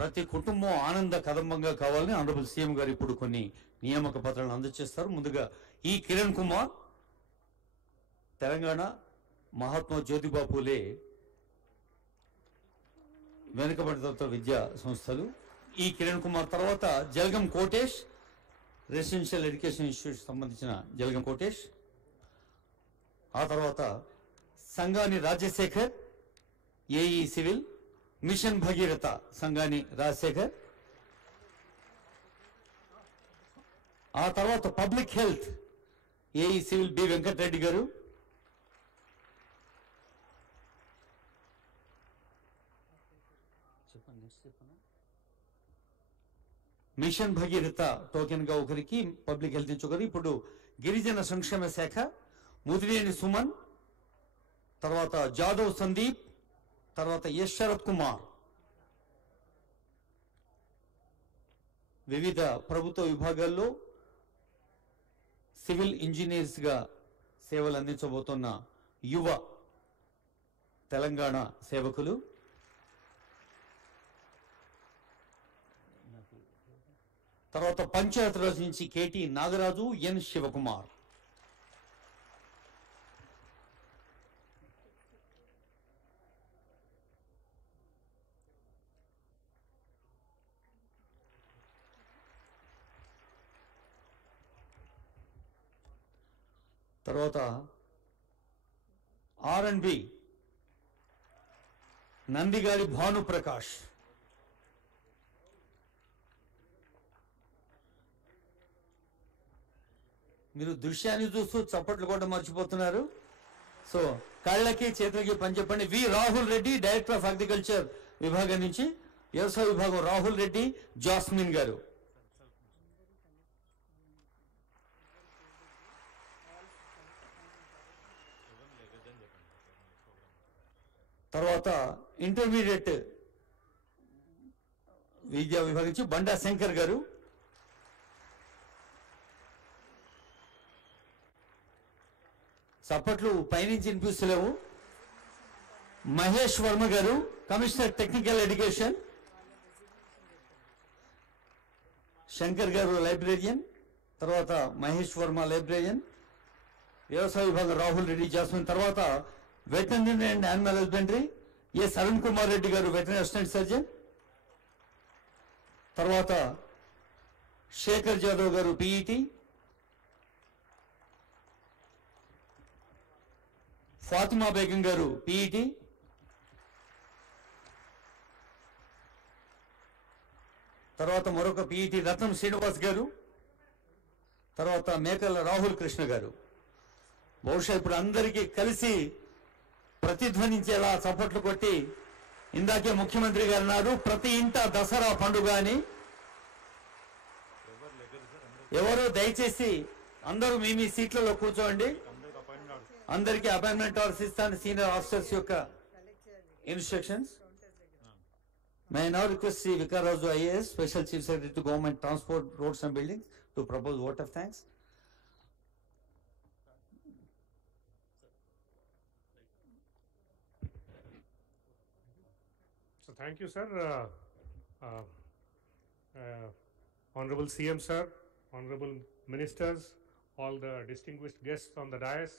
ప్రతి కుటుంబం ఆనంద కదంబంగా కావాలని ఆనరబుల్ సీఎం గారు ఇప్పుడు కొన్ని నియామక పత్రాలను అందజేస్తారు. ముందుగా ఈ కిరణ్ కుమార్ తెలంగాణ మహాత్మా జ్యోతిబా పూలే వెనుకబడిన తరగతుల విద్యా సంస్థలు. ఈ కిరణ్ కుమార్ తర్వాత Jalagam Kotesh residential education institute సంబంధించిన జలగం కోటేష్. ఆ తర్వాత Sangani Rajasekhar AE civil, mission Bhagiratha Sangani Rajasekhar. ఆ తర్వాత public health AE civil B Venkatareddy గారు. మిషన్ భగీరథ టోకెన్ గా ఒకరికి, పబ్లిక్ హెల్త్ నుంచి ఒకరు. ఇప్పుడు గిరిజన సంక్షేమ శాఖ ముదిరేని సుమన్, తర్వాత జాదవ్ సందీప్, తర్వాత ఎస్ శరత్ కుమార్. వివిధ ప్రభుత్వ విభాగాల్లో సివిల్ ఇంజనీర్స్ గా సేవలు అందించబోతున్న యువ తెలంగాణ సేవకులు. తర్వాత పంచాయతీరాజ్ నుంచి కేటీ నాగరాజు, ఎన్ శివకుమార్. తర్వాత R&B నందిగారి భానుప్రకాష్. మీరు దృశ్యాన్ని చూస్తూ చప్పట్లు కూడా మర్చిపోతున్నారు. సో కాళ్ళకి చేతులకి పని చెప్పండి. V Rahul Reddy, director of agriculture విభాగం నుంచి, వ్యవసాయ విభాగం రాహుల్ రెడ్డి, జాస్మిన్ గారు. తర్వాత ఇంటర్మీడియట్ విద్యా విభాగం నుంచి బండా శంకర్ గారు. చప్పట్లు పైనుంచి వినిపిస్తలేవు. మహేష్ వర్మ గారు, కమిషనర్ టెక్నికల్ ఎడ్యుకేషన్. శంకర్ గారు లైబ్రేరియన్, తర్వాత మహేష్ వర్మ లైబ్రేరియన్. వ్యవసాయ విభాగం రాహుల్ రెడ్డి, జాస్మిన్. తర్వాత veterinary and animal husbandry S Arun Kumar Reddy గారు, వెటర్నరీ అసిస్టెంట్ సర్జన్. తర్వాత శేఖర్ జాదవ్ గారు పీఈటీ. ఫాతిమా బేగం గారు పీఈటీ. తర్వాత మరొక పీఈటీ రత్నం శ్రీనివాస్ గారు. తర్వాత మేకల రాహుల్ కృష్ణ గారు. బహుశా ఇప్పుడు అందరికీ కలిసి ప్రతిధ్వనించేలా చప్పట్లు కొట్టి, ఇందాకే ముఖ్యమంత్రి గారు అన్నారు ప్రతి ఇంట దసరా పండుగ అని. ఎవరు దయచేసి అందరూ మీ సీట్లలో కూర్చోండి. అందరికీ అపాయింట్మెంట్ ఆర్డర్స్ ఇస్తాను, సీనియర్ ఆఫీసర్స్ యొక్క instructions. May I now request Sri Vikaraju IAS, Special Chief Secretary to Government Transport, Roads and Buildings, to propose vote of thanks. So thank you, sir. Honorable CM, sir, honorable ministers, all the distinguished guests on the dais.